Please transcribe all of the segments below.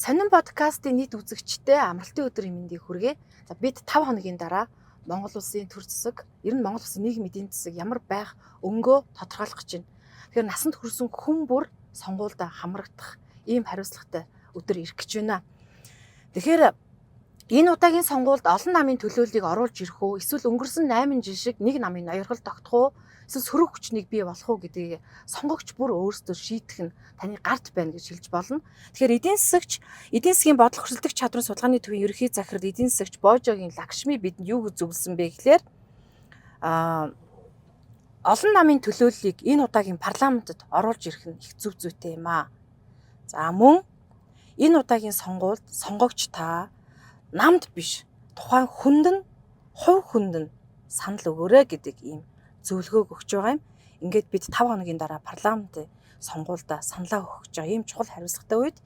Сонин подкастын нийт үзэгчтэй амралтын өдрийн мэндийг хүргэе. За бид 5 хоногийн дараа Монгол улсын төр засаг, ер нь Монгол улсын нийгмийн эдийн засаг ямар байх өнгөө тодорхойлох гэж байна. Тэгэхээр насанд хүрсэн хүн бүр сонгуульд хамрагдах ийм хариуцлагатай өдөр ирэх гэж байна. Тэгэхээр энэ удаагийн сонгуульд олон намын төлөөллийг оруулж ирэх үү? Эсвэл өнгөрсөн 8 жил шиг нэг намын ноёрхол тогтох уу? Эсвэл сөрөг хүчнийг бий болох уу гэдгийг сонгогч бүр өөрсдөө шийдэх нь таны гарт байна гэж хэлж болно. Тэгэхээр эдийн засгийн бодлого хөсөлдөг чадварын судалгааны төвийн ерөнхий захирал эдийн засагч Божогийн Лакшми бидэнд юу гэж зөвлөсөн бэ гэхээр олон намын төлөөллийг энэ удаагийн парламентод оруулж ирэх нь их зөв зүйтэй юм аа. За мөн энэ удаагийн сонгуульд сонгогч та намд биш тухайн хүнд нь хувь хүнд нь санал өгөөрэй гэдэг ийм зөвлөгөөг өгч байгаа юм. Ингээд бид 5 хоногийн дараа парламентын сонгуульдаа саналаа өгч байгаа ийм чухал хариуцлагатай үед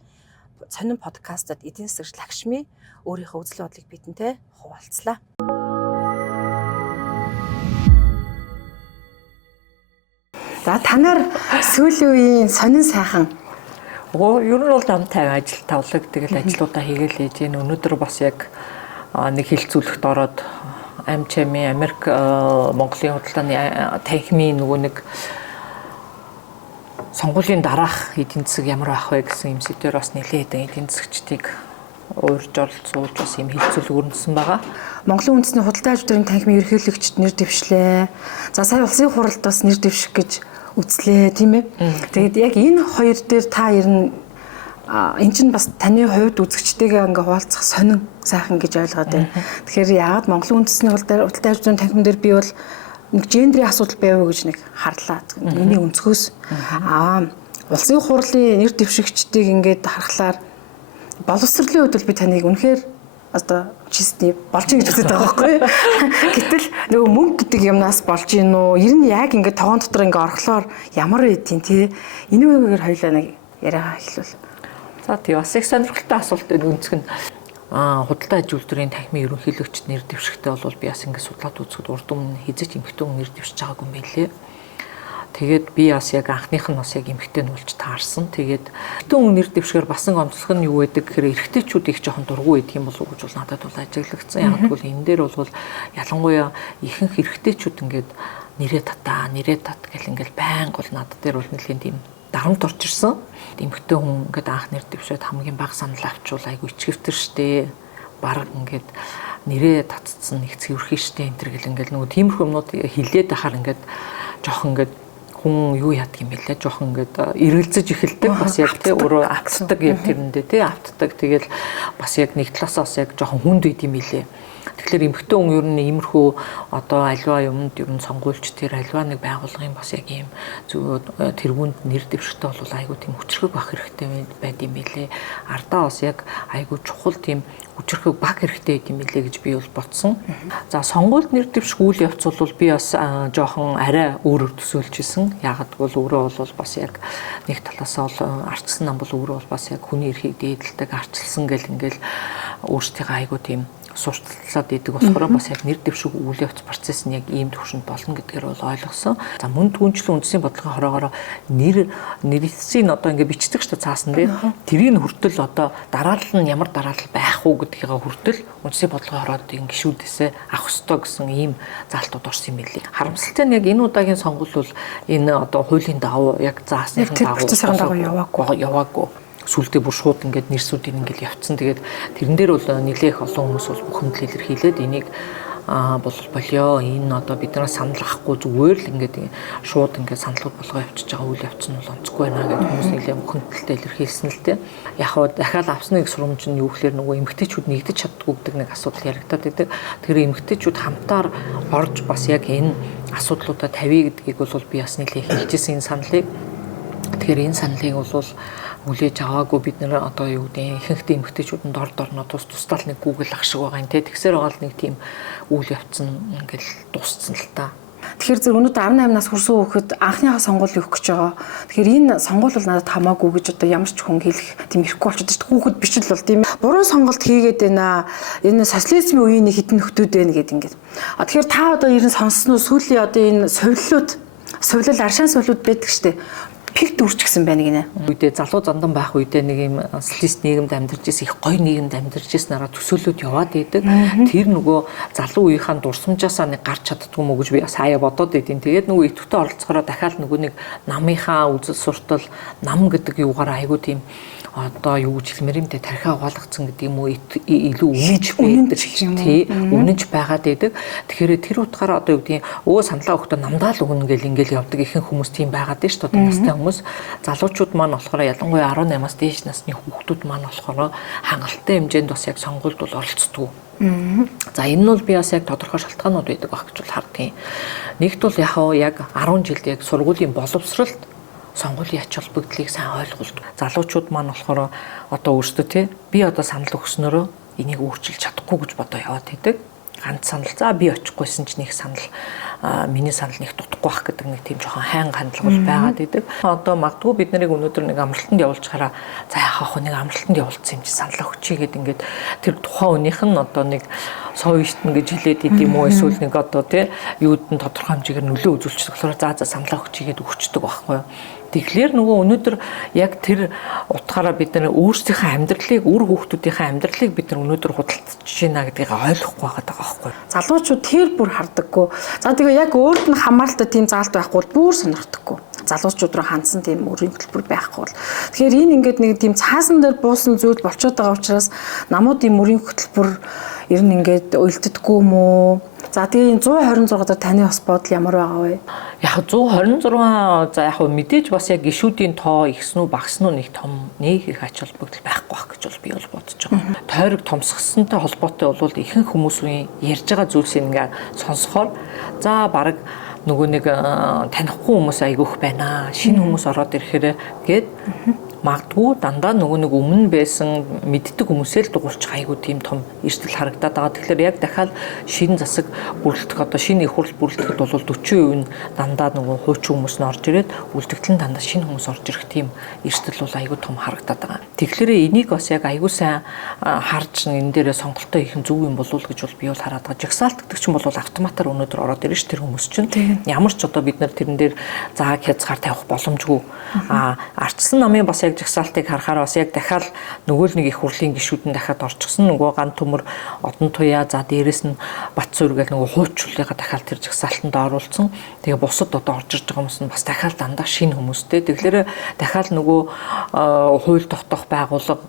сонин подкастад эдийн засагч Лакшми өөрийнхөө үзэл бодлыг бидэнтэй хуваалцлаа. За та нар сүүлийн үеийн сонин сайхан ер нь бол намтай ажил тавлаг тэгэл ажлуудаа хийгээл ээж энэ өнөөдөр бас яг нэг хилцүүлэгт ороод Амчами Америк Монголын худалдааны танхимын нөгөө нэг сонгуулийн дараах эдийн засаг ямар байх вэ гэсэн юм сэдвээр бас нэлээд эдийн засагчдыг уурж оролцуулж бас юм хилцүүлэг өрнөсөн байгаа. Монголын үндэсний худалдаа аж ахуйн танхимын ерөнхийлөгчд нэр дэвшлээ. За сая улсын хуралд бас нэр дэвших гэж үзлээ тийм ээ. Тэгээд яг энэ хоёр дээр та ер нь эн чинь бас таны хувьд үзэгчтэйгээ ингээ хуваалцах сонин сайхан гэж ойлгоод байна. Тэгэхээр яагаад Монголын үндэсний худалдаа аж ахуйн танхим дээр би бол нэг гендрийн асуудал байв гэж нэг харлаа. Миний өнцгөөс улсын хурлын нэр дэвшигчдийг ингээд харахаар боловсролын хувьд би таныг үнэхээр одоо чистий болж ийн гэж үздэг байгаа байхгүй. Гэтэл нөгөө мөнгө гэдэг юмнаас болж ийн үү? Ер нь яг ингээд тогоон дотор ингээ орхлоор ямар байдیں۔ Тэ энэ үгээр хоёлаа нэг яриагаа эхлүүл. За тий бас их сонирхолтой асуулт энэ өнцг нь худалдаа аж үйлдвэрийн танхимын ерөнхийлөгчд нэр дэвшихтэй бол би бас ингээд судлаад үзэхэд урд өмнө хизэж эмхтэн нэр дэвшиж байгаагүй юм байлээ. Тэгээд би бас яг анхных нь бас яг эмхтэн болж таарсан. Тэгээд эмхтэн нэр дэвшгээр басан онцлог нь юу байдаг гэхээр эрэгтэйчүүд их жоохон дургу байдаг юм болов уу гэж бол надад бол ажиглагдсан. Яг тэгвэл энэ дээр бол ялангуяа ихэнх эрэгтэйчүүд ингээд нэрээ тат гэл ингээд байнга бол надад дээр бол нэлээд тийм дарамт орж ирсэн. Эмхтэн хүн ингээд анх нэр дэвшээд хамгийн бага санал авчвал айгу ичгэвтер штэ. Бараг ингээд нэрээ татцсан нэг цэвэрхэн штэ энэ төр гэл ингээд нөгөө тиймэрхүү юмнууд хилээд ахаар ингээд жоох ингээд хүн юу яадаг юм бэлээ жоох ингээд эргэлзэж эхэлдэг бас яг тий өөрөө автдаг юм тэрэндээ тий автдаг тэгэл бас яг нэг талаасаа бас яг жоох хүнд үйд юм билээ. Тэгэхээр эмхтэн хүн ер нь иймэрхүү одоо альва юмд ер нь сонгуульч тэр альва нэг байгууллагын бас яг ийм зөв тэргуунд нэр дэвшигтэй бол айгуу тийм хүчрэг байх хэрэгтэй байд юм билээ. Ардаа бас яг айгуу чухал тийм хүчрэг баг хэрэгтэй юм билээ гэж би бол бодсон. За сонгуульд нэр дэвших үйл явц бол би бас жоохон арай өөрөөр төсөөлж исэн. Ягаад гэвэл өөрөө бол бас яг нэг талаасаа бол арчсан нам бол өөрөө бол бас яг хүний эрхийг дээдэлдэг арчилсан гэл ингээл өөрсдийнхээ айгуу тийм сурталчлаад идэг болохоор бас яг нэр дэвших үйл явц процесс нь яг ийм төвшөнд болно гэдгээр бол ойлгосон. За мөн түнчлэн үндэсний бодлогын хороогоор нэрийн одоо ингээ бичдэг шүү дээ цаасан дээр. Тэрийг хүртэл одоо дараалал нь ямар дараалал байх уу гэдгийг хүртэл үндэсний бодлогын хороодын гишүүдээсээ авах ёстой гэсэн ийм заалтууд орсон юм билий. Харамсалтай нь яг энэ удаагийн сонгуул бол энэ одоо хуулийн дагуу яг заасны дагуу яваагүй. Сүлдээ бүр шууд ингээд нэрсүүдийн ингээд явцсан. Тэгээд тэрэн дээр бол нэлээх олон хүмүүс бол бүхэмдэл илэрхийлээд энийг бол болио энэ одоо биднээс санал авахгүй зүгээр л ингээд шууд ингээд саналууд болгоо явчихж байгаа үйл явц нь бол онцгүй байна гэдэг хүмүүс нэлээх бүхэмдэлтэй илэрхийлсэн л дээ. Яг хаа дахиад авсныг сурамж нь юу гэхээр нөгөө эмгтээчүүд нэгдэж чаддгүй гэдэг нэг асуудал яригадаад байдаг. Тэгэхээр эмгтээчүүд хамтаар орж бас яг энэ асуудлуудаа тавья гэдгийг бол би бас нэлээх хэлжсэн энэ саналыг. Тэгэхээр энэ саналыг бол хүлээж аваагүй бид нэр одоо юу гэдэг ихэнхдээ эмгтээчүүдэнд дорноо тусдал нэг Google ах шиг байгаа юм те. Тэгсээр байгаа л нэг тийм үйл явц нь ингээл дууссан л та. Тэгэхээр зөв өнөөдөр 18 нас хүрсэн хүүхэд анхныхаа сонгуул өгөх гэж байгаа. Тэгэхээр энэ сонгуул бол надад хамаагүй гэж одоо ямар ч хүн хэлэх тийм ирэхгүй болчиход шүү дээ. Хүүхэд биш л бол тийм ээ. Буруу сонголт хийгээд байна. Энэ социализмын үеийн нэг хитэн нөхдүүд байна гэдэг ингээд. Тэгэхээр та одоо ер нь сонссноо сүүлийн одоо энэ сувлал аршаан сувлууд байдаг шүү дээ. их дүүрчихсэн байна гинэ. Үедээ залуу зандан байх үедээ нэг юм социалист нийгэмд амьдарч ирсэн, их гоё нийгэмд амьдарч ирсэнараа төсөөлөд яваад идэг. Тэр нөгөө залуу үеийнхаа дурсамжаасаа нэг гарч чаддгүй мүү гэж би бас хаяа бодоод идэв. Тэгээд нөгөө идэвхтэй оролцохороо дахиад нөгөө нэг намынхаа үзэл суртал, нам гэдэг юугаар айгуу тийм одоо юу гэж хэлмээр юм те тархиа угаалгацсан гэдэг юм уу илүү үнэнч байдаг тий үнэнч байгаад байдаг. Тэгэхээр тэр утгаараа одоо юу гэдгийг саналаа өгтө намдаа л өгнө гэл ингээл явдаг ихэнх хүмүүс тийм байгаад дээ шүү дээ. Настай хүмүүс залуучууд маань болохоор ялангуяа 18-аас дээш насны хүүхдүүд маань болохоор хангалттай хэмжээнд бас яг сонгуульд бол оролцдог. За энэ нь бол би бас яг тодорхой шалтгаанууд байдаг байх гэж бол хардгийн. Нэгт бол яг 10 жилд яг сургуулийн боловсролд сонгуулийн ач холбогдлыг сайн ойлгуулдаг. Залуучууд маань болохоор одоо өөрсдөө тий би одоо санал өгснөөрөө энийг өөрчилж чадахгүй гэж бодоо яваад байдаг. Ганц санал за би очихгүйсэн ч нэг санал миний санал нэг дутхгүй байх гэдэг нэг тийм жоохон хайн хандлага бол байгаад байдаг. Одоо магадгүй бид нарыг өнөөдөр нэг амралтанд явуулж хараа за яхах нэг амралтанд явуулсан юм чи санал өгчий гэд ингээд тэр тухайн хүнийх нь одоо нэг совиштэн гэж хэлээд идэм үү эсвэл нэг одоо тий юуд нь тодорхой хэмжээгээр нөлөө үзүүлчихдэг болохоор за санал өгчий гэд өгчдөг байхгүй юу. Тэгэхээр нөгөө өнөөдөр яг тэр утгаараа бид нар өөрсдийнхээ амьдралыг, үр хүүхдүүдийнхээ амьдралыг бид нар өнөөдөр худалдаж байна гэдгийг ойлгохгүй байгаа байхгүй юу. Залуучууд тэр бүр хардаггүй. За тэгээ яг өөрт нь хамааралтай тийм заалт байхгүй бол бүр сонирхдаггүй. Залуучууд руу хандсан тийм өрийн хөтөлбөр байхгүй бол. Тэгэхээр энэ ингээд нэг тийм цаасан дээр буусан зүйл болчиход байгаа учраас намуудын өрийн хөтөлбөр ер нь ингээд уйлддаггүй юм уу? За тэгээ энэ 126 дээр таны бас бодол ямар байгаа вэ? Яг 126 за яг мэдээж бас яг гишүүдийн тоо ихсэн үү багсан уу нэг том нэг их ач холбогдол байхгүй байх гэж бол би бол бодож байгаа. Тойрог томсгосонтой холбоотой бол ихэнх хүмүүсийн ярьж байгаа зүйлсийг ингээ сонсохоор за баг нөгөө нэг танихгүй хүмүүс айгүйх байна. Шинэ хүмүүс ороод ирэхээр гээд магадгүй дандаа нөгөө нэг өмнө байсан мэддэг хүмүүсээ л дугуйлчих айгүй тийм том эрсдэл харагдаад байгаа. Тэгэхээр яг дахиад шинэ засаг бүрэлдэх одоо шинэ их хурл бүрэлдэхэд бол 40% нь дандаа нөгөө хуучин хүмүүс нь орж ирээд үлдэгдэл нь дандаа шинэ хүмүүс орж ирэх тийм эрсдэл бол айгүй том харагдаад байгаа. Тэгэхээр энийг бас яг айгүй сайн харж энэ дээрээ сонголтоо хийх нь зөв юм болов уу гэж бол би бол хараад байгаа. Жагсаалт гэдэг чинь бол автоматар өнөөдөр ороод ирж тэр хүмүүс чинь ямар ч одоо бид нар тэрэн дээр зааг хязгаар тавих боломжгүй. Ардчилсан намын бас жагсаалтыг харахаар бас яг дахиад нөгөө л нэг их хурлын гишүүд нь дахиад орчихсон нөгөө ган төмөр одон туяа за дээрэс нь бат суурь гэл нөгөө хуучруулыгаа дахиад тэр жагсаалтанд оруулсан. Тэгээ бусад одоо орж ирж байгаа хүмүүс нь бас дахиад дандаа шинэ хүмүүстэй. Тэгэхээр дахиад нөгөө хууль тогтоох байгууллага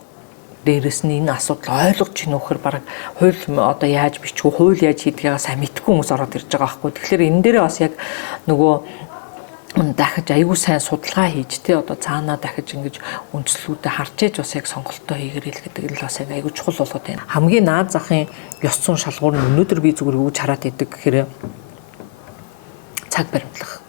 дээрэс нь энэ асуудал ойлгож чинь нөхөр баг хууль одоо яаж бичгүү хууль яаж хийдгийг сайн мэдгүй хүмүүс ороод ирж байгаа байхгүй. Тэгэхээр энэ дээрээ бас яг нөгөө дахиж аягүй сайн судалгаа хийж тий одоо цаанаа дахиж ингэж үндслүүдэд харж ээж бас яг сонголтоо хийгэрэл гэдэг нь бас яг аягүй чухал болоод байна. Хамгийн наад захын ёс зүйн шалгуур нь өнөөдөр би зүгээр юу гэж хараад идэг гэхээр цаг баримтлах.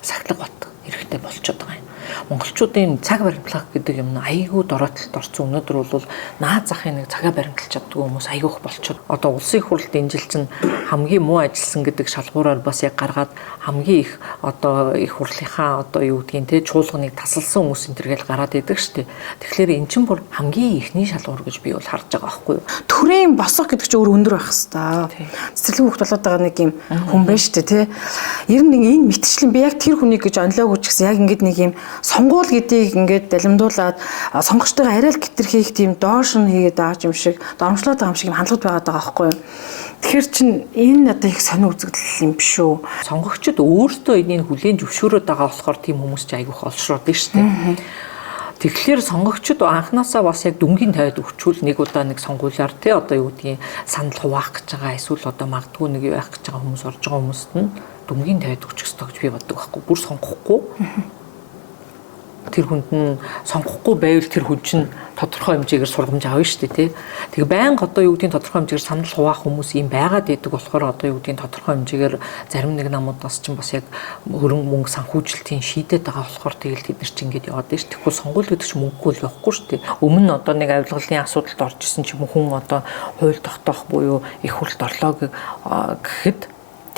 Сахилга бат хэрэгтэй болчиход байгаа юм. Монголчуудын цаг баримтлах гэдэг юм аягүй дороотолд орсон. Өнөөдөр бол наад захын нэг цагаа баримталж чаддаг хүмүүс аягүйх болчиход. Одоо улсын их хурлд энэ жил чинь хамгийн муу ажилласан гэдэг шалгуураар бас яг гаргаад хамгийн их одоо их хурлынхаа одоо юу гэдгийг те чуулганыг тасалсан хүмүүс энэ төргээл гараад идэг штеп. Тэгэхээр эн чинь бүр хамгийн ихний шалгуур гэж би бол харж байгаа байхгүй юу. Төрийн босго гэдэг чинь өөр өндөр байх хэвээр. Цэцэрлэг хөвгт болоод байгаа нэг юм хүн байна штеп те. Ер нь энэ мэтчлэн би яг тэр хүнийг гэж онлоогүй ч гэсэн яг ингэдэг нэг юм сонгуул гэдгийг ингээд далимдуулаад сонгогчтойгоо арай л гитэр хийх тийм доош нь хийгээд байгаа юм шиг дормжлоод байгаа юм шиг хандлагад байгаад байгаа байхгүй юу. Тэгэхээр чин энэ одоо их сонир үзэгдэл юм биш үү? Сонгогчд өөрсдөө энийг хүлээн зөвшөөрöd байгаа болохоор тийм хүмүүс ч айгүйх олшроод байна шүү дээ. Тэгэхээр сонгогчд анханасаа бас яг дүнгийн тавиад өгчүүл нэг удаа нэг сонгуулиар тий одоо юу гэдгийг санал хуваах гэж байгаа эсвэл одоо магадгүй нэг яах гэж байгаа хүмүүс орж байгаа хүмүүст нь дүнгийн тавиад өгчих ёстой гэж би боддог байхгүй. Бүр сонгохгүй. Тэр хүнд нь сонгохгүй байвал тэр хүн чинь тодорхой хэмжээгээр сургамж авна шүү дээ тий. Тэгээ байнга одоо юу гэдгийг тодорхой хэмжээгээр санал хуваах хүмүүс юм байгаад байдаг болохоор одоо юу гэдгийг тодорхой хэмжээгээр зарим нэг намуудаас чинь бас яг хөрөнгө мөнгө санхүүжилтийн шийдэт байгаа болохоор тэгэл тэд нар чинь ингэж яваад байна шүү. Тэгэхгүй сонгуул гэдэг чинь мөнгөгүй л явахгүй шүү дээ. Өмнө нь одоо нэг авилгалын асуудалд орж исэн ч юм уу хүн одоо хууль тогтоох буюу их хурлд орлоо гэхэд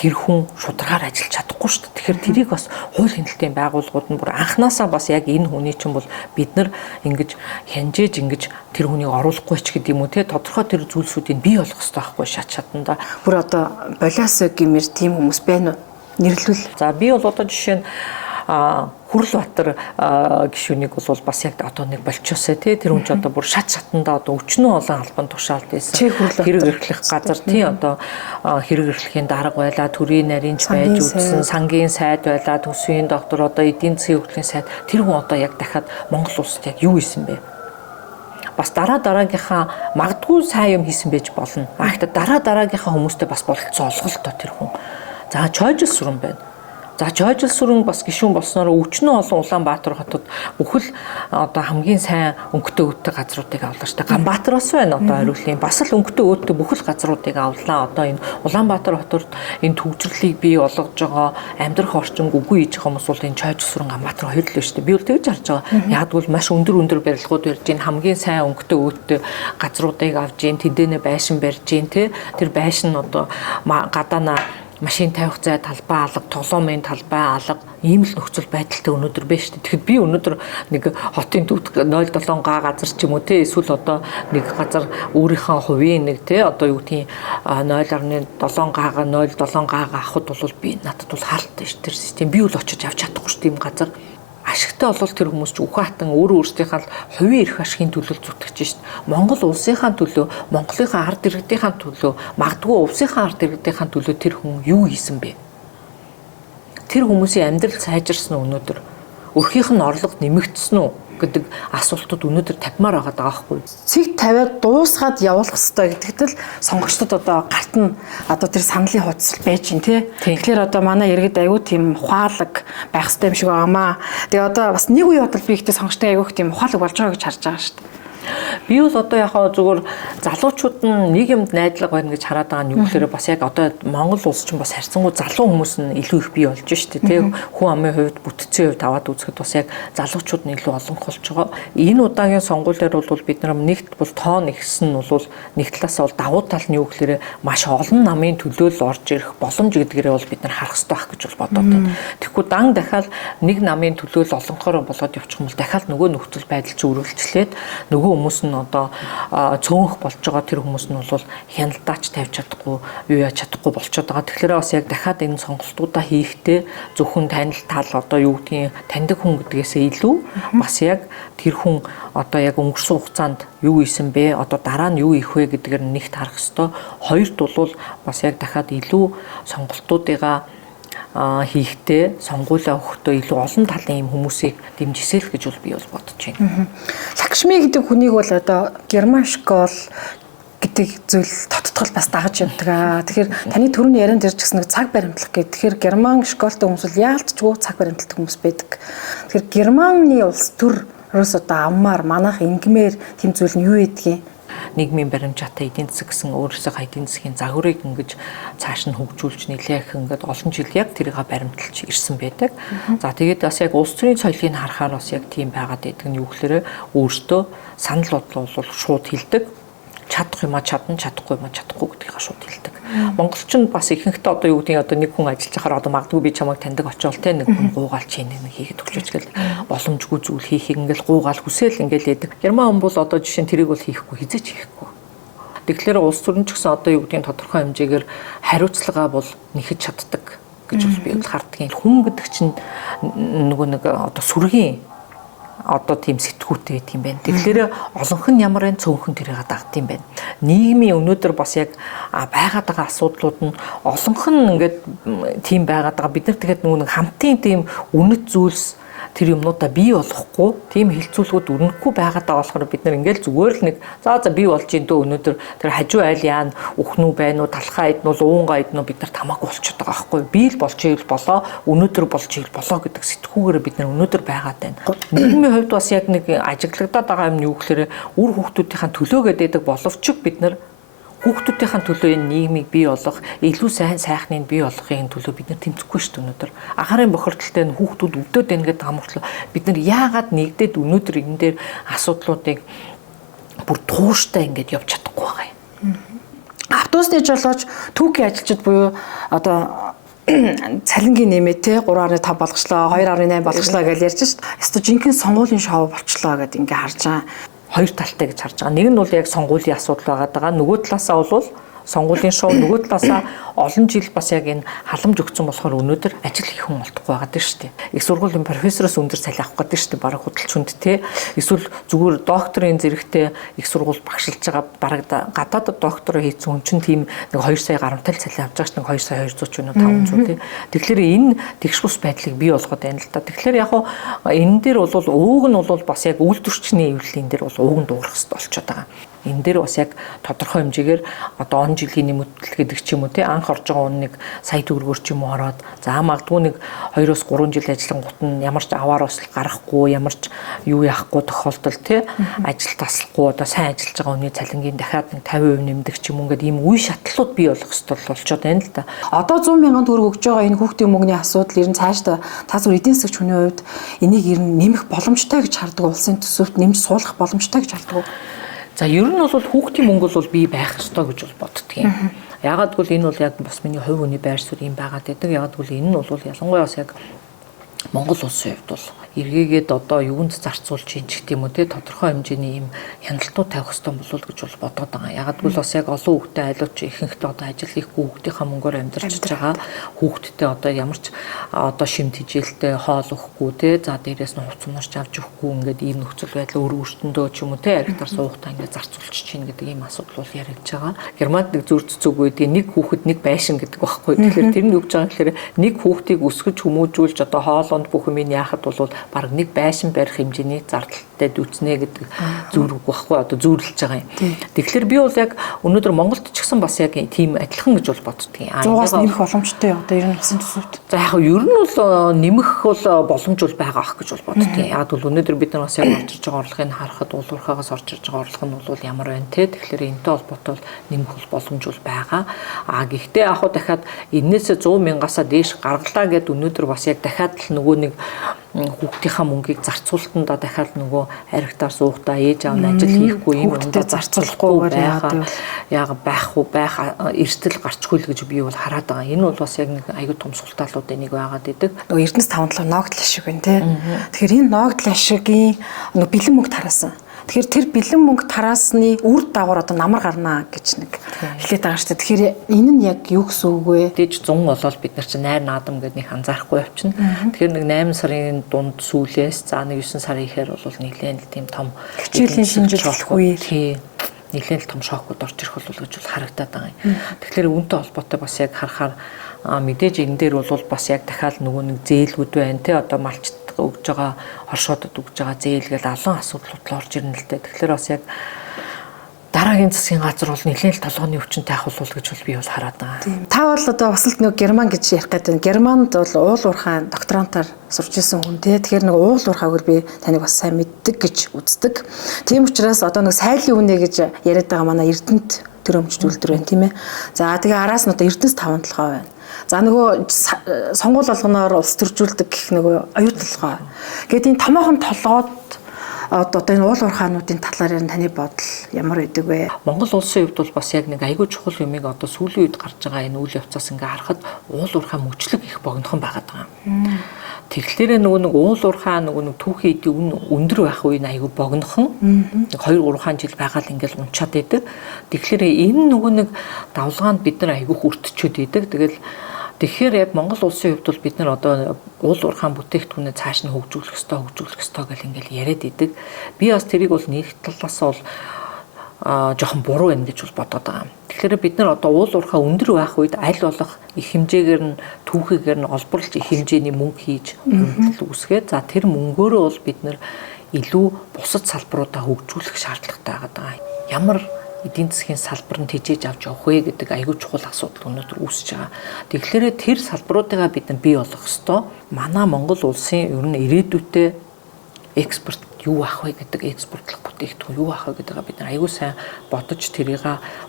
тэр хүн шударгаар ажиллаж чадахгүй шүү дээ. Тэгэхээр тэрийг бас хууль хяналтын байгууллагууд нь бүр анханасаа бас яг энэ хүний чинь бол бид нар ингэж хянжээж ингэж тэр хүнийг оруулахгүй ч гэдэг юм уу те тодорхой тэр зүйлсүүдийг бий болгох хэрэгтэй байхгүй шат шатанда. Бүр одоо болиос гэмээр тийм хүмүүс байна уу? Нэрлүүл. За би бол одоо жишээ нь Хүрлбаатар гишүүнийг бол бас яг одоо нэг болчихосоо тий тэр хүн ч одоо бүр шатандаа одоо өчнөө олон албан тушаалд байсан. Хэрэг эрхлэх газар тий одоо хэрэг эрхлэхийн дарга байлаа, төрийн нарийнч байж үзсэн, сангийн сайд байлаа, төсвийн доктор одоо эдийн засгийн хөгжлийн сайд тэр хүн одоо яг дахиад Монгол улсад яг юу хийсэн бэ? Бас дараагийнхаа магадгүй сайн юм хийсэн байж болно. Гэхдээ дараагийнхаа хүмүүстэй бас бололцоо олгол тоо тэр хүн. За чойжл сүрэн байна. За чойжл сүрэн бас гишүүн болсноор өчнөө олон Улаанбаатар хотод бүхэл одоо хамгийн сайн өнгөтэй өөдтэй газруудыг авлаа шүү дээ. Ганбаатар бас байна одоо хариулын. Бас л өнгөтэй өөдтэй бүхэл газруудыг авлаа. Одоо энэ Улаанбаатар хотод энэ төвчрлийг бий болгож байгаа амьдрах орчинг үгүй хийж байгаа хүмүүс бол энэ чойжл сүрэн Ганбаатар хоёр л шүү дээ. Би бол тэгж харж байгаа. Ягдвал маш өндөр барилгууд барьж ийн хамгийн сайн өнгөтэй өөдтэй газруудыг авж ийн тэндэнэ байшин барьж ийн тэр байшин одоо гадаана машин тавих зай талбай алга, тоглоомын талбай алга ийм л нөхцөл байдалтай өнөөдөр байна шүү дээ. Тэгэхээр би өнөөдөр нэг хотын төвд 0.7 га газар ч юм уу те эсвэл одоо нэг газар өөрийнхөө хувийн нэг те одоо юу гэдгийг 0.7 гаага 0.7 гаага авахд бол би надад бол хаалттай шүү тэр систем. Би бол очиж авч чадахгүй шүү тийм газар. Ашигтай бол тэр хүмүүс ч ухаатан өөрөө өөрсдийнхээ хувийн эрх ашигын төлөө зүтгэж шít. Монгол улсынхаа төлөө, Монголынхаа ард иргэдийнхаа төлөө, магадгүй улсынхаа ард иргэдийнхаа төлөө тэр хүн юу хийсэн бэ? Тэр хүмүүсийн амьдрал сайжирсан уу өнөөдөр? Өрхийнх нь орлого нэмэгдсэн үү гэдэг асуултууд өнөөдөр тавьмаар байгаа байхгүй. Цэг тавиад дуусгаад явуулах хэрэгтэй гэдэгт л сонгогчдод одоо гарт нь одоо тэр саналын хуудас байж гин тий. Тэгэхээр одоо манай иргэд аягүй тийм ухаалаг байх хэрэгтэй юм шиг байгаамаа. Тэгээ одоо бас нэг үе бодол би ихтэй сонгогчтой аягүй тийм ухаалаг болж байгаа гэж харж байгаа шүү дээ. Би бол одоо яхаа зүгээр залуучууд нь нэг юмд найдлага байна гэж хараад байгаа нь юу гэхээр бас яг одоо Монгол улс ч бас харьцангуй залуу хүмүүс нь илүү их бий болж штэ тий хүн амын хувьд бүтцийн хувьд аваад үзэхэд бас яг залуучууд нь илүү олон болж байгаа. Энэ удаагийн сонгуулиар бол бид нар нэгт бол тоон ихсэн нь бол нэг талаасаа бол давуу тал нь юу гэхээр маш олон намын төлөөл орж ирэх боломж гэдгээрээ бол бид нар харах хэрэгтэй байх гэж бол бодоод байна. Тэгэхгүй дан дахиад нэг намын төлөөл олонхоор болоод явчих юм бол дахиад нөгөө нөхцөл байдал чи өрөвлчлээд нөгөө хүмүүс нь одоо цөөнх болж байгаа тэр хүмүүс нь бол хяналтаач тавьж чадахгүй юу яаж чадахгүй болчиход байгаа. Тэгэхээр бас яг дахиад энэ сонголтуудаа хийхдээ зөвхөн танил тал одоо юу гэдгийг таньдаг хүн гэдгээсээ илүү бас яг тэр хүн одоо яг өнгөрсөн хугацаанд юу хийсэн бэ? Одоо дараа нь юу хийх вэ гэдгээр нэгт харах ёстой. Хоёрт бол бас яг дахиад илүү сонголтуудыгаа хийхдээ сонгуулиа өгөхдөө илүү олон талын юм хүмүүсийг дэмжисэл гэж бол би бол бодож байна. Лакшми гэдэг хүнийг бол одоо герман школ гэдэг зүйл тоттгол бас дагаж явдаг. Тэгэхээр таны түрүүний ярианд ирж гисэн нэг цаг баримтлах гэдэг. Тэгэхээр герман школтой хүмүүс бол яалтчгүй цаг баримтлагдаг хүмүүс байдаг. Тэгэхээр германы улс төрөөс одоо аммаар манайх ингмээр тийм зүйл нь юу гэдгийг нийгмийн баримжаатай эдийн засаг гэсэн өөрөөсөө эдийн засгийн загварыг ингэж цааш нь хөгжүүлж нэлээх ингээд олон жил яг тэрийг баримталж ирсэн байдаг. За тэгээд бас яг улс төрийн соёлыг харахаар бас яг тийм байгаад байдаг нь юу гэхээр өөртөө санал бодлоо бол шууд хэлдэг. Чадах юм а чадна, чадахгүй юм а чадахгүй гэдгийг шууд хэлдэг. Монголчин бас ихэнхдээ одоо юу гэдгийг одоо нэг хүн ажиллаж байхаар одоо магадгүй би чамайг таньдаг очивол те нэг хүн гуугаал чи нэг хийгээд өглөөч гэл боломжгүй зүйл хийхийг ингээл гуугаал хүсэл ингээл яадаг. Герман хүн бол одоо жишээ нь тэрийг бол хийхгүй хизээч хийхгүй. Тэгэхээр улс төрн ч гэсэн одоо юу гэдгийг тодорхой хэмжээгээр хариуцлагаа бол нэхэж чаддаг гэж бол би бол харддаг. Хүн гэдэг чинь нөгөө нэг одоо сүргийн одоо тийм сэтгүүтэй гэдэг юм байна. Тэгэхээр олонх нь ямар энэ цөөнхөн тэрийг дагд юм байна. Нийгмийн өнөөдөр бас яг байгаад байгаа асуудлууд нь олонх нь ингээд тийм байгаад байгаа. Бид нар тэгээд нөгөө хамтын тийм үнэт зүйлс тэр юмнуудаа бий болохгүй, тийм хилцүүлгүүд өрнөхгүй байгаад байгаа болохоор бид нар ингээл зүгээр л нэг за би болж ин дөө өнөөдөр тэр хажуу айл яана үхнүү байна уу, талхаа иднүү, уунгаа иднүү бид нар тамаагүй болчиход байгаа байхгүй. Би л болж ийл болоо, өнөөдөр болж ийл болоо гэдэг сэтгүүгээр бид нар өнөөдөр байгаад байна. Нийгмийн хувьд бас яг нэг ажиглагдаад байгаа юм нь юу гэхээр үр хүүхдүүдийн төлөөгээд байдаг боловч бид нар хүүхдүүдийн төлөө энэ нийгмийг бий болгох, илүү сайн сайхныг бий болгохын төлөө бид нар тэмцэхгүй шүү дээ өнөөдөр. Агарын бохирдолтой энэ хүүхдүүд өвдөд байна гэдэг хамгаалал бид нар яагаад нэгдээд өнөөдөр энэ дээр асуудлуудыг бүр тууштай ингэж явж чадахгүй байгаа юм. Автобусны жолооч түүхийн ажилчид буюу одоо цалингийн нэмээ те 3.5 болгочлоо, 2.8 болгочлоо гэж ярьж шít. Эсвэл жинхэнэ сонгуулийн шоу болчлоо гэдээ ингээ харж байгаа. Хоёр талтай гэж харж байгаа. Нэг нь бол яг сонгуулийн асуудал байгаа. Нөгөө талаасаа бол сонгуулийн шоу нөгөө талаасаа олон жил бас яг энэ халамж өгсөн болохоор өнөөдөр ажил хийх хүн олдохгүй байгаа даа шүү дээ. Их сургуулийн профессороос өндөр цалин авах гэдэг шүү дээ. Бараг худалч хүнд те. Эсвэл зүгээр докторийн зэрэгтэй их сургууль багшилж байгаа бараг гадаадд доктороо хийсэн хүн чинь тийм нэг 2 сая гаруйтай цалин авч байгаа ш, нэг 2 сая 240 ч юм уу 500 те. Тэгэхээр энэ тэгш бус байдлыг бий болгоод байна л да. Тэгэхээр яг энэ дээр бол ууг нь бол бас яг үйлдвэрчний эвлэлийн дээр бол ууг нь дуурах хэрэгтэй болчиход байгаа. Энэ дээр бас яг тодорхой хэмжээгээр одоо он жилийн нэмэлт гэдэг ч юм уу те, анх орж байгаа үнэ нэг сая төгрөгөөр ч юм уу ороод за магадгүй нэг 2-3 жил ажиллангууд нь ямар ч аваар осол гарахгүй, ямар ч юу яахгүй тохиолдол те, ажил таслахгүй одоо сайн ажиллаж байгаа хүний цалингийн дахиад нэг 50% нэмдэг ч юм уу, ингээд ийм үе шатлалууд бий болох ёстой болчиход байна л да. Одоо 100 мянган төгрөг өгж байгаа энэ хүүхдийн мөнгөний асуудал ер нь цаашдаа та зүгээр эдийн засагч хүний хувьд энийг ер нь нэмэх боломжтой гэж хардаг, улсын төсөвт нэмж суулгах боломжтой гэж хардаг. За ер нь бол хүүхдийн мөнгө бол бий байх ёстой гэж бол боддгийн. Ягаад гэвэл энэ бол яг бас миний хувь хүний байр суурь юм байгаад байдаг. Ягаад гэвэл энэ нь бол ялангуяа бас яг Монгол улсын хувьд бол эргээгээд одоо юунд зарцуулж чинь ч гэдэм үү те, тодорхой хэмжээний юм хяналтууд тавих хэрэгтэй болов гэж бол бодоод байгаа. Ягаад гэвэл бас яг олон хүүхдээ айлууч ихэнхдээ одоо ажил хийхгүй хүүхдийнхаа мөнгөөр амьдарч байгаа. Хүүхдтэй одоо ямар ч одоо шимт хижээлтэй хоол өгөхгүй те, за дээрээс нь хувц морч авч өгөхгүй, ингээд ийм нөхцөл байдал өөр өөртөндөө ч юм уу те, аригтар суугатаа ингээд зарцуулж чинь гэдэг ийм асуудал бол яригдж байгаа. Германд нэг зүр цэцэг үүдээ нэг хүүхэд нэг байшин гэдэг байхгүй. Тэгэхээр тэр нь юу гэж байгаа гэхээр нэг хүүхдийг өсгөж хүмүүжүүлж одоо хоолонд бүх юм яахад бол бараг нэг байшин барих хэмжээний зардалтай дүүцнэ гэдэг зүрх байхгүй, одоо зүүрлэж байгаа юм. Тэгэхээр би бол яг өнөөдөр Монголд ч гэсэн бас яг тийм адилхан гэж бол боддгийн. 100-аас нэмэх боломжтой одоо ер нь улсын төсөвт. За яг ер нь бол нэмэх бол боломж бол байгаа ах гэж бол боддгийн. Яг бол өнөөдөр бид нар бас яг орж ирж байгаа орлогыг харахад уулуурхаагаас орж ирж байгаа орлого нь бол ямар байна те. Тэгэхээр энэтэй холбоотой нэмэх бол боломж бол байгаа. Гэхдээ яг дахиад энээсээ 100 мянгасаа дээш гаргалаа гэд өнөөдөр бас яг дахиад л нөгөө нэг хүүхдийнхаа мөнгийг зарцуулалтанда дахиад нөгөө аригтаар суугатаа ээж аав нь ажил хийхгүй юм хүүхдэд зарцуулахгүйгээр яага байхгүй байх эрсдэл гарчгүй л гэж би бол хараад байгаа. Энэ бол бас яг нэг аюул том султаалуудын нэг байгаад идэг. Нөгөө Эрдэнэс 5-7 ногдол ашиг байна те. Тэгэхээр энэ ногдол ашигийн нөгөө бэлэн мөнгө тараасан. Тэгэхээр тэр бэлэн мөнгө тараасны үр дагавар одоо намар гарнаа гэж нэг хэлээд байгаа шүү дээ. Тэгэхээр энэ нь яг юу гэсэн үг вэ? Дэж 100 болол бид нар чинь найр наадам гэдэг нэг анзаарахгүй явчихна. Тэгэхээр нэг 8 сарын дунд сүүлээс за нэг 9 сарын ихээр бол нэлээд л тийм том хичээлийн шинжилгээ үе нэлээд л том шокууд орж ирэх бол гэж харагдаад байгаа юм. Тэгэхээр үүнтэй холбоотой бас яг харахаар мэдээж энэ дээр бол бас яг дахиад нөгөө нэг зээлгүүд байна те, одоо малчд өгж байгаа хоршоодод өгж байгаа зээл гэл олон асуудлууд л орж ирнэ л дээ. Тэгэхээр бас яг дараагийн засгийн газар бол нэлээд л толгойн өвчнөд таах болов гэж би бол хараад байгаа. Тийм. Та бол одоо бас л нэг Герман гэж ярих гэдэг. Германд бол уул уурхай докторантаар сурч ирсэн хүн те. Тэгэхээр нэг уул уурхайг би таныг бас сайн мэддэг гэж үздэг. Тийм учраас одоо нэг сайлын үнэ гэж яриад байгаа манай Эрдэнэт төрөмжт үйлдвэр байна тийм ээ. За тэгээ араас нь одоо Эрдэнэс 5-7 байна. За нөгөө сонгуул болгоноор улс төржүүлдэг гэх нөгөө оюутлогоо. Гэт энэ томоохон толгойд одоо энэ уул уурхаануудын талаар таны бодол ямар байдаг вэ? Монгол улсын хувьд бол бас яг нэг айгүй чухал юмыг одоо сүүлийн үед гарч байгаа энэ үйл явцаас ингээ харахад уул уурхай мөчлөг их богинохон байгаад байгаа. Тэгэхээр нөгөө нэг уул уурхай нөгөө нэг түүхийн эдийн өндөр байх үе айгүй богинохон. 2-3 жил байгаа л ингээл унчаад идэг. Тэгэхээр энэ нөгөө нэг давлгаанд бид нар айгүй хүртчихэд идэг. Тэгэхээр яг Монгол улсын хувьд бол бид нар одоо уул уурхайн бүтээгдэхүүнээ цааш нь хөгжүүлэх ёстой гэл ингээл яриад идэг. Би бас тэрийг бол нэг талаас бол жоохон буруу байна гэж бол бодоод байгаа. Тэгэхээр бид нар одоо уул уурхай өндөр байх үед аль болох их хэмжээгээр нь түүхийгээр нь олборлж их хэмжээний мөнгө хийж хөндлөлт үүсгээд за тэр мөнгөөрөө бол бид нар илүү бусад салбаруудаа хөгжүүлэх шаардлагатай байгаа. Ямар эдийн засгийн салбар нь тэжээж авч явах вэ гэдэг аюул чухал асуудал өнөөдөр үүсэж байгаа. Тэгэхээр тэр салбаруудыгаа бид нар бий болгох ёстой. Манай Монгол улсын ер нь ирээдүйтэй экспорт юу ах вэ гэдэг, экспортлох бүтээгдэхүүн юу ах вэ гэдгээ бид нар аюул сайн бодож тэрийг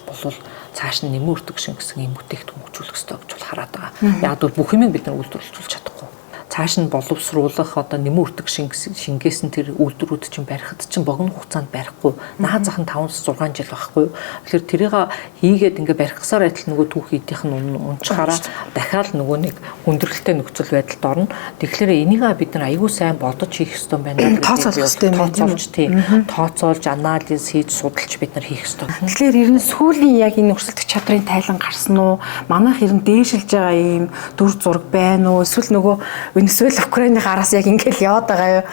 болов цааш нь нэмэн өртөг шиг гэсэн юм бүтээгдэхүүн хөгжүүлэх ёстой гэж бол хараад байгаа. Яг бол бүх юмыг бид нар үйлдвэрлэж чадахгүй. цааш нь боловсруулах одоо нэмүртэг шингээсэн тэр үйлдвэрүүд чинь барихад чинь богино хугацаанд барихгүй наад зах нь 5-6 жил байхгүй. Тэгэхээр тэрийг хийгээд ингээ барихсаар адил нөгөө түүх эдийнх нь унчхаараа дахиад нөгөө нэг хүндрэлтэй нөхцөл байдалд орно. Тэгэхээр энийг бид нар аягүй сайн бодож хийх ёстой байна. Тооцоолж, анализ хийж судалж бид нар хийх ёстой. Тэгэхээр ер нь сүүлийн яг энэ өрсөлдөх чадрын тайлан гарсан уу? Манайх ер нь дээшилж байгаа ийм дүр зураг байна уу? Эсвэл нөгөө Венесуэл, Украиний гараас яг ингээл яваад байгаа юу?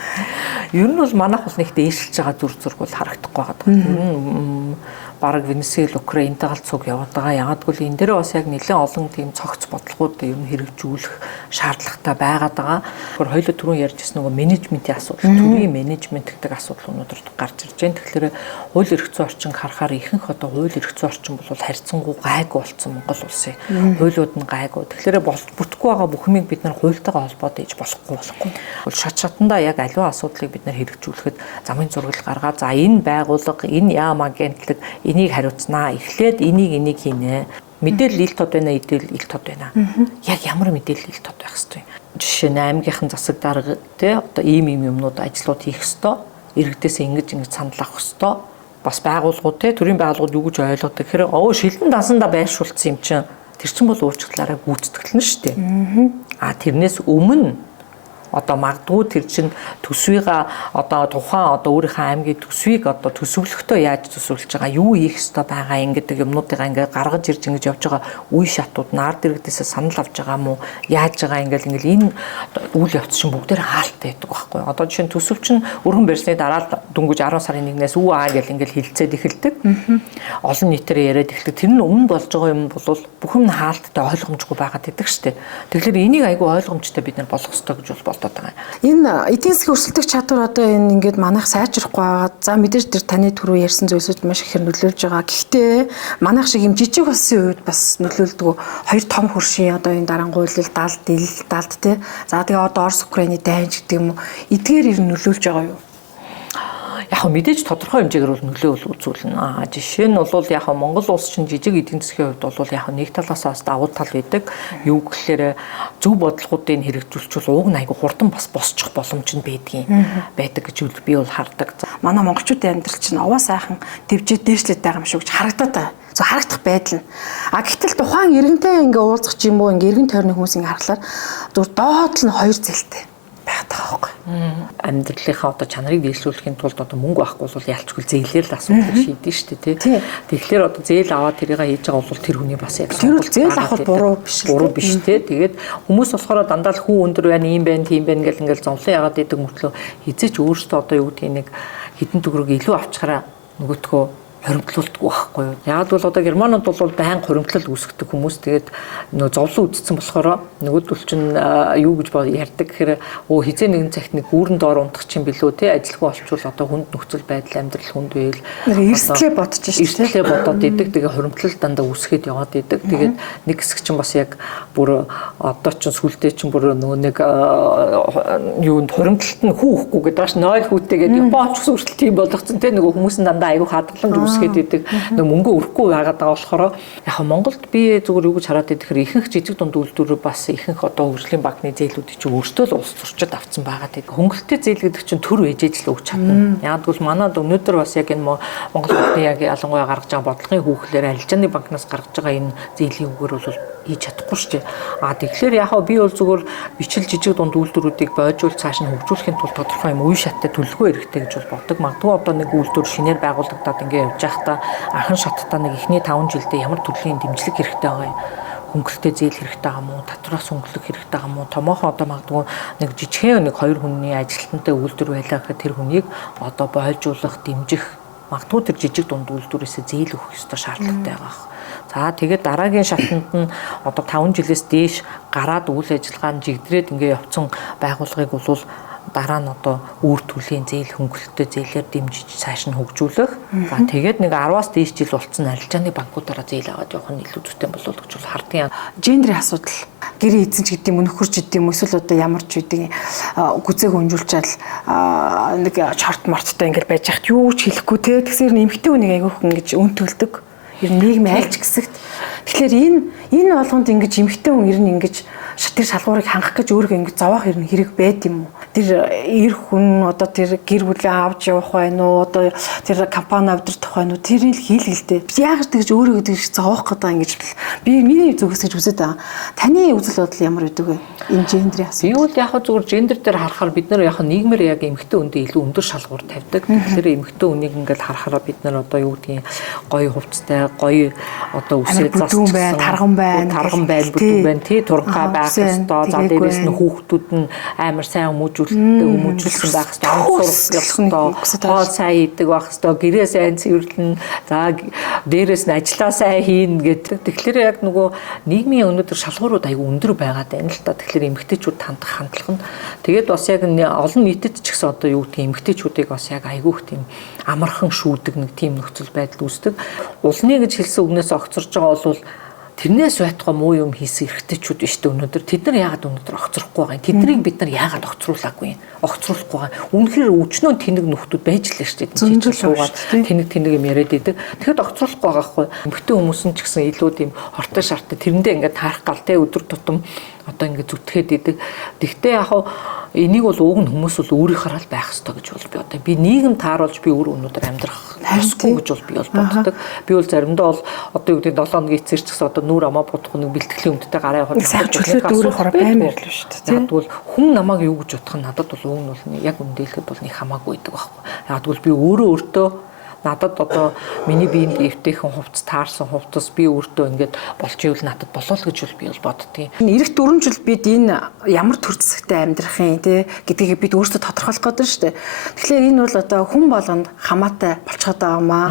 Ер нь бол манайх бол нэг дээшилж байгаа дүр зураг бол харагдахгүй байгаа. Бараг Венесуэл, Украинтай цуг яваад байгаа. Ягаад гэвэл энэ дээр бас яг нэлээд олон тийм цогц бодлогууд ер нь хэрэгжүүлэх шаардлагатай байгаад байгаа. Тэгэхээр хоёулаа түрүүн ярьжсэн нөгөө менежментийн асуудал, төрийн менежмент гэдэг асуудал өнөөдөр гарч ирж байна. Тэгэхээр хууль эрх зүйн орчин харахаар ихэнх одоо хууль эрх зүйн орчин бол харьцангуй гайгүй болсон Монгол улсын хуулиуд нь гайгүй. Тэгэхээр бүтэхгүй байгаа бүх юмыг бид нар хуультайгаа холбоод ээж болохгүй. Шат шатандаа яг аливаа асуудлыг бид нар хэрэгжүүлэхэд замын зургал гаргаад за энэ байгууллага, энэ яам агентлаг энийг хариуцнаа. Эхлээд энийг хийнэ. Мэдээлэл ил тод байна, идэл ил тод байна. Яг ямар мэдээлэл ил тод байх хэвтэй. Жишээ нь аймгийнхан засаг дарга тий одоо ийм юмнууд ажлууд хийх хэвтэй. Иргэдээс ингэж санал авах хэвтэй. Бас байгууллагууд тий төрийн байгууллагууд юу гэж ойлгодог. Тэгэхээр шилэн дансандаа байршуулсан юм чинь тэр чинь бол уурчглаараа гүйцэтгэлнэ шүү дээ. Тэрнээс өмнө одоо магадгүй тэр чинь төсвийг одоо тухайн одоо өөрийнхөө аймгийн төсвийг одоо төсөвлөхдөө яаж төсөвлөж байгаа юу хийх ёстой байгаа ингэдэг юмнуудыг ингээ гаргаж ирж ингэж явж байгаа үе шатууд нард иргэдээс санал авч байгаа юм уу яаж байгаа ингээл энэ үйл явц чинь бүгдээр хаалттай байдаг байхгүй одоо жишээ нь төсөв чинь өргөн барьсны дараа дөнгөж 10 сарын 1-ээс гэл ингээл хилцээд эхэлдэг олон нийтээр яриад эхэлдэг тэр нь өмнө болж байгаа юм бол бүх юм хаалттай ойлгомжгүй байгаад идэг штэ тэгэхээр энийг айгүй ойлгомжтой бид нар болгох ёстой гэж бол энэ эдийн засгийн өрсөлдөх чадвар одоо энэ ингээд манайх сайжрахгүй байгаа. За мэдээж тэр таны түрүү ярьсан зүйлсүүд маш ихээр нөлөөлж байгаа. Гэхдээ манайх шиг юм жижиг улсын үед бас нөлөөлдөг. Хоёр том хөршийн одоо энэ дарангуйлал, далд тий. За тэгээ одоо Орос Украины дайнч гэдэг юм уу. Эдгээр ер нь нөлөөлж байгаа юу? Яг мэдээж тодорхой хэмжээгээр бол нөлөө үзүүлнэ. Жишээ нь бол яг Монгол улс чинь жижиг эдийн засгийн хувьд бол яг нэг талаас бас давуу тал байдаг. Юу гэхээр зөв бодлогуудыг хэрэгжүүлчихвэл уг нь айгу хурдан бас босчих боломж нь байдаг гэж би бол хардаг. Манай монголчуудын амьдрал чинь овоо сайхан дэвжээд дээшлээд байгаа юм шүү гэж харагдаад байна. Харагдах байдал нь. Гэтэл тухайн иргэнтэй ингээ уулзах юм уу ингээ иргэн тойрны хүмүүс ингээ харахаар зүгээр доод л нь хоёр зэлтэй. Амьдралынхаа одоо чанарыг дийлжүүлэхийн тулд одоо мөнгө авахгүй бол ялчгүй зээлээр л асуудал шийдэн шүү дээ тий. Тэгэхээр одоо зээл аваад тэрийг хийж байгаа бол тэр хүний бас яг зээл авах буруу биш тий. Тэгээд хүмүүс болохоор дандаа л хүн өндөр байна, ийм байна, тийм байна гэл ингээл зовлон ягаад идэг мөртлөө хизээч өөртөө одоо юу гэдгийг нэг хідэн төгрөг илүү авчгараа нөгөөтгөө хоримтлуулдаг байхгүй юу. Яг бол одоо германууд бол байн хоримтлал үүсгдэг хүмүүс тэгээд нөө зовлон үдцсэн болохоор нөгөөдөл чинь юу гэж ярьдаг гэхээр хизээ нэгэн цагт нэг гүүрэн доор унтах чинь билүү те ажилгүй олчвол одоо хүнд нөхцөл байдал амьдрал хүнд байл эрсдлээ бодож шүү дээ. Эрсдлээ бодоод идэг тэгээ хоримтлал дандаа үүсгээд яваад идэг. Тэгээд нэг хэсэг чинь бас яг бүр одоо чинь сүултээ чинь бүр нөгөө нэг юунд хоримтлалт нь хүүхгүй гэдэг бааш 0 хүүтэйгээд Японч гэсэн хүртэл тийм болгоцсон те нөгөө хүмүүс нь дандаа аюу хадгаламж үсгээд идэг нэг мөнгө өрөхгүй байгаад байгаа болохоор яг Монголд би зүгээр юу гэж хараад идэхээр ихэнх жижиг дунд үйлдвэрүүд бас ихэнх одоо хөгжлийн банкны зээлүүдийг чинь өөртөө л улс зурчид авсан байгаад идэг. Хөнгөлөлттэй зээл гэдэг чинь төр ээжээж л өгч чадна. Яг бол манад өнөөдөр бас яг энэ Монгол банкны яг ялангуяа гаргаж байгаа бодлогын хүүхлээр арилжааны банкнаас гаргаж байгаа энэ зээлийн үгээр бол хийж чадахгүй шүү дээ. Тэгэхээр яг би бол зүгээр бичил жижиг дунд үйлдвэрүүдийг бойжуул цааш нь хөгжүүлэхийн тулд тодорхой юм үе шаттай төлөвлөгөө хэрэгтэй гэж бол боддог. Магадгүй одоо нэг үйлдвэр шинээр байгуулагдаад ингээ явж байхдаа анхан шаттай нэг эхний 5 жилдээ ямар төрлийн дэмжлэг хэрэгтэй байгаа юм. Хөнгөлөлттэй зээл хэрэгтэй байгаа мó, татвараас хөнгөлөх хэрэгтэй байгаа мó, томоохон одоо магадгүй нэг жижигхэн нэг 2 хүний ажилтнтай үйлдвэр байлаа гэхэд тэр хүнийг одоо бойжуулах, дэмжих магадгүй тэр жижиг дунд үйлдвэрээс зээл өгөх ёстой шаардлагатай байгаа. За тэгээд дараагийн шатанд нь одоо 5 жилээс дээш гараад үйл ажиллагаа нь жигдрээд ингээ явцсан байгууллагыг бол дараа нь одоо үр төлөлийн зээл хөнгөлөлттэй зээлээр дэмжиж цааш нь хөгжүүлэх. За тэгээд нэг 10-аас дээш жил болцсон арилжааны банкудаараа зээл аваад явах нь илүү зүйтэй болов уу гэж бол хардгийн. Гендерийн асуудал гэрээ эзэнч гэдэг юм нөхөрч гэдэг юм эсвэл одоо ямар ч үдийн гүзээг өнжүүлчихэд нэг чорт морттой ингээл байж хат юу ч хэлэхгүй те тэгсээр нэмэгтэй хүнийг айгүйх ингэж өн төлдөг. Ер нь нийгмийн айлч гэсэгт. Тэгэхээр энэ болгонд ингэж эмэгтэй хүн ер нь ингэж тэр шалгуурыг хангах гэж өөрийгөө ингэ зовоох хэрэг байд юм уу? Тэр эр хүн одоо тэр гэр бүлээ авч явах байна уу? Одоо тэр компани авдирдах байна уу? Тэрийг хийлгэлтэй. Яг тэгж өөрийгөө тэгж зовоох гэдэг ингэж би миний зүгээс гэж үзээд байгаа. Таны үзэл бодол ямар байдаг вэ? Энэ гендрийн асуудал. Би бол яг зүгээр гендер дээр харахаар бид нар яг нийгмээр яг эмэгтэй хүндээ илүү өндөр шалгуур тавьдаг. Тэгэхээр эмэгтэй хүнийг ингээд харахаараа бид нар одоо юу гэдгийг гоё хувцастай, гоё одоо үсээ засчихсан, тарган байна, бүдүүн байна, тий туранхай байх ёстой. За дээрээс нь хүүхдүүд нь амар сайн хүмүүжүүлсэн байх ёстой. Хоол сайн идэг байх ёстой. Гэрээ сайн цэвэрлэн. За дээрээс нь ажиллаа сайн хийн гэдэг. Тэгэхээр яг нөгөө нийгмийн өнөөдөр шалгуурууд аягүй өндөр байгаад байна л та. Тэгэхээр эмэгтэйчүүд хандах хандлага нь тэгээд бас яг олон нийтэд ч гэсэн одоо юу гэдгийг эмэгтэйчүүдийг бас яг айгүйх тийм амархан шүүдэг нэг тийм нөхцөл байдал үүсдэг. Улны гэж хэлсэн үгнээс огцорж байгаа бол тэрнээс байтугай муу юм хийсэн эрэгтэйчүүд биш үү өнөөдөр тэд нар яагаад өнөөдөр огцрохгүй байгаа юм тэднийг бид нар яагаад огцруулаагүй юм огцруулахгүй байгаа үнэхээр өчнөө тэнэг нөхдүүд байж л шүү дээ жижиг суугаад тэнэг юм яриад идэг тэгэхэд огцруулахгүй байгаа хгүй эмэгтэй хүмүүс нь ч гэсэн илүү тийм хортой шартай тэрэндээ ингээд таарах гал те өдөр тутам одоо ингээд зүтгээд идэг тэгтээ яг энийг бол уг нь хүмүүс бол өөрийнхөө л байх ёстой гэж бол би одоо би нийгэм тааруулж би өөр өнөөдөр амьдрах ёсгүй гэж бол би бол боддог. Би бол заримдаа бол одоо юу гэдэг 7 хоногийн эцэр ч гэсэн одоо нүүр амаа бодох нэг бэлтгэлийн өмдтэй гараа явах сайн чөлөөт өөрийнхөө баймаар л шүү дээ. Яг бол хүн намайг юу гэж бодох нь надад бол уг нь бол яг үндэлэхэд бол нэг хамаагүй байдаг байхгүй. Яг бол би өөртөө надад одоо миний биеинд эвтэйхэн хувцас таарсан хувцас би өөртөө ингээд болж ивэл надад болоо л гэж би бол боддгийн. Ирэх 4 жил бид энэ ямар төр зэсэгтэй амьдрах юм те гэдгийг бид өөрсдөө тодорхойлох гэдэг шүү дээ. Тэгэхээр энэ бол одоо хүн болгонд хамаатай болчиход байгаамаа.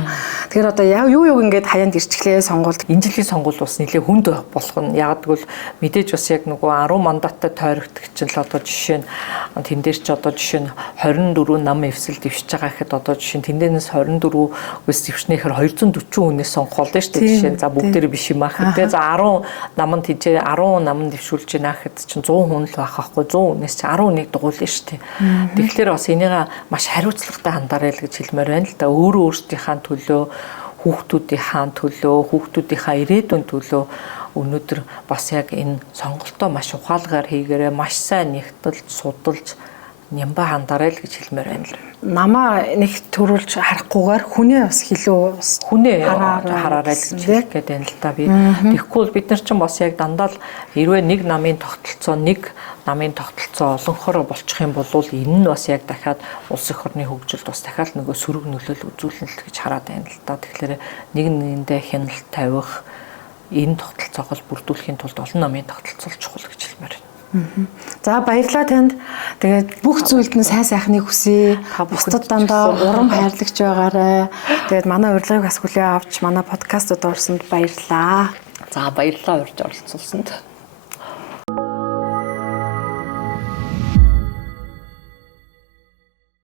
Тэгэхээр одоо юу ингээд хаяанд ирчихлээ сонгуульд. Энэ жилийн сонгуул бас нэлээ хүнд болох нь яг гэвэл мэдээж бас яг нөгөө 10 мандаттай тойрогдох чинь л одоо жишээ нь тэн дээр ч одоо жишээ нь 24 нам эвсэл дэвшиж байгаа гэхэд одоо жишээ нь тэндээс 24 үс дэвшнэхээр 240 хүнээс сонгох болно шүү дээ. Жишээ нь за бүгдээрээ биш юм аах. Тэгээ за 10 наманд хийжээ 10 наманд дэвшүүлж гинэ гэхэд чинь 100 хүн л байх байхгүй 100 хүнээс чи 11 дугуйлна шүү дээ. Тэгэхээр бас энийг маш хариуцлагатай хандаарай л гэж хэлмээр байна л да. Өөрөө өөрсдийнхээ төлөө хүүхдүүдийнхээ ирээдүйн төлөө өнөөдөр бас яг энэ сонголтоо маш ухаалгаар хийгээрэй маш сайн нэгтэлж судалж нямба хандаарай л гэж хэлмээр байна л. Намаа нэг төрүүлж харахгүйгээр хүнээ бас хилүү хүнээ хараарай л гэж хэлэх гээд байна л та би. Тэгэхгүй бол бид нар ч бас яг дандаа л хэрвээ нэг намын тогтолцоо олонхороо болчих юм бол энэ нь бас яг дахиад улс их орны хөгжилд бас дахиад нөгөө сөрөг нөлөөлөл үзүүлнэ л гэж хараад байна л та. Тэгэхээр нэг нэгэндээ хяналт тавих энэ тогтолцоог бүрдүүлэхийн тулд олон намын тогтолцоо чухал гэж хэлмээр байна. За баярлалаа танд. Тэгээд бүх зүйлд нь сайн сайхныг хүсье. Бусдад дандаа урам хайрлагч байгаарай. Тэгээд манай урилгыг бас хүлээн авч манай подкастод орсонд баярлалаа. За баярлалаа урьж оролцуулсанд.